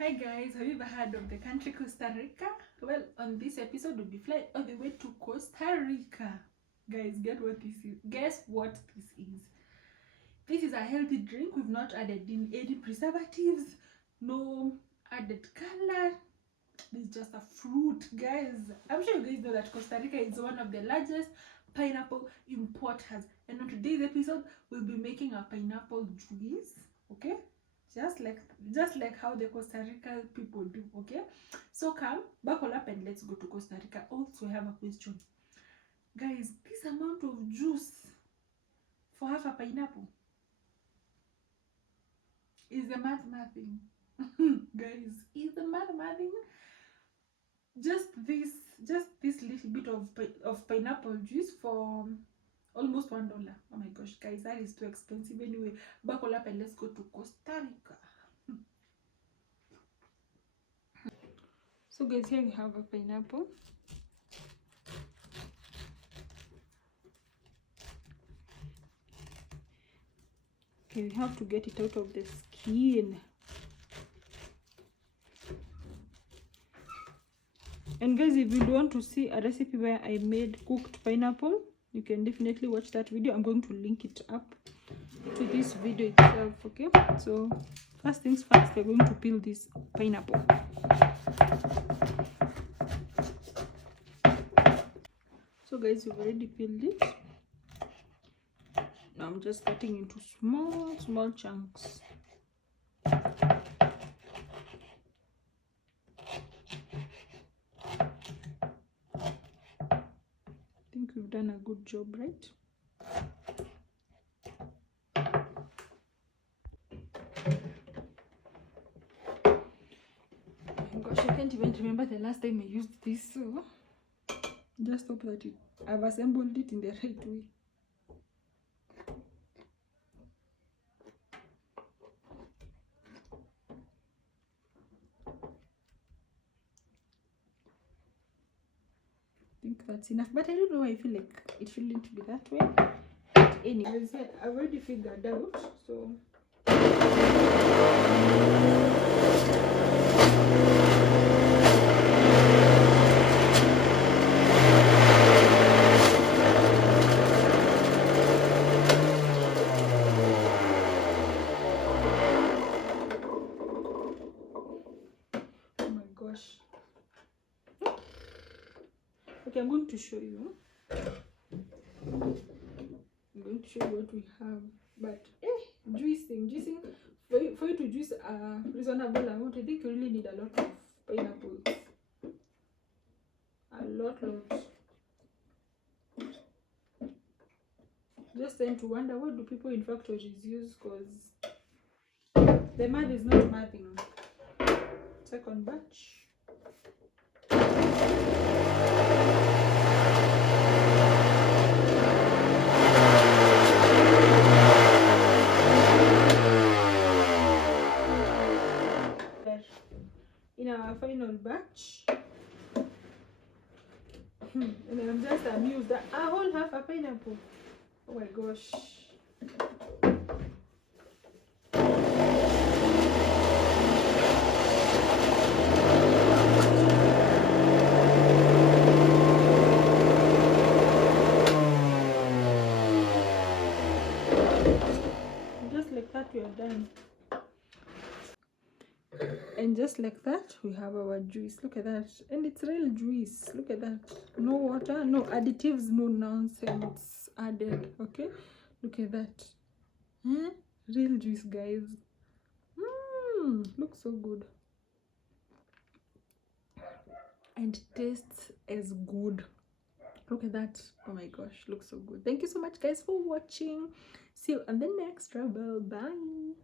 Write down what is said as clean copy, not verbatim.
Hi guys, have you ever heard of the country Costa Rica? Well, on this episode we'll be flying all the way to Costa Rica. Guys, get what this is. Guess what this is? This is a healthy drink. We've not added in any preservatives, no added color. This is just a fruit, guys. I'm sure you guys know that Costa Rica is one of the largest pineapple importers. And on today's episode, we'll be making a pineapple juice, okay? Just like how the Costa Rica people do, okay? So come, buckle up and let's go to Costa Rica. Also, I have a question. Guys, this amount of juice for half a pineapple is the mathing. Guys, is the mathing? Just this little bit of pineapple juice for almost $1. Oh my gosh, guys, that is too expensive. Anyway, buckle up and let's go to Costa Rica. So guys, here we have a pineapple. Okay, we have to get it out of the skin. And guys, if you want to see a recipe where I made cooked pineapple, you can definitely watch that video. I'm going to link it up to this video itself, okay? So first things first, we're going to peel this pineapple. So guys, we've already peeled it. Now I'm just cutting into small chunks. I think we've done a good job, right? Gosh, I can't even remember the last time I used this, so just hope that I've assembled it in the right way. I think that's enough, but I don't know why I feel like it shouldn't be that way. But anyways, I've already figured out, so okay, I'm going to show you. I'm going to show you what we have. But juicing for you to juice a reasonable amount, I think you really need a lot of pineapples. A lot. Just tend to wonder, what do people in factories use? Because the math is not mathing. Second batch. In our final batch, and I'm just amused that a whole half a pineapple. Oh my gosh. Just like that, we are done. And just like that, we have our juice. Look at that. And it's real juice. Look at that. No water, no additives, no nonsense added. Okay, look at that. Real juice, guys. Looks so good and tastes as good. Look at that. Oh my gosh, looks so good. Thank you so much guys for watching. See you on the next travel. Bye.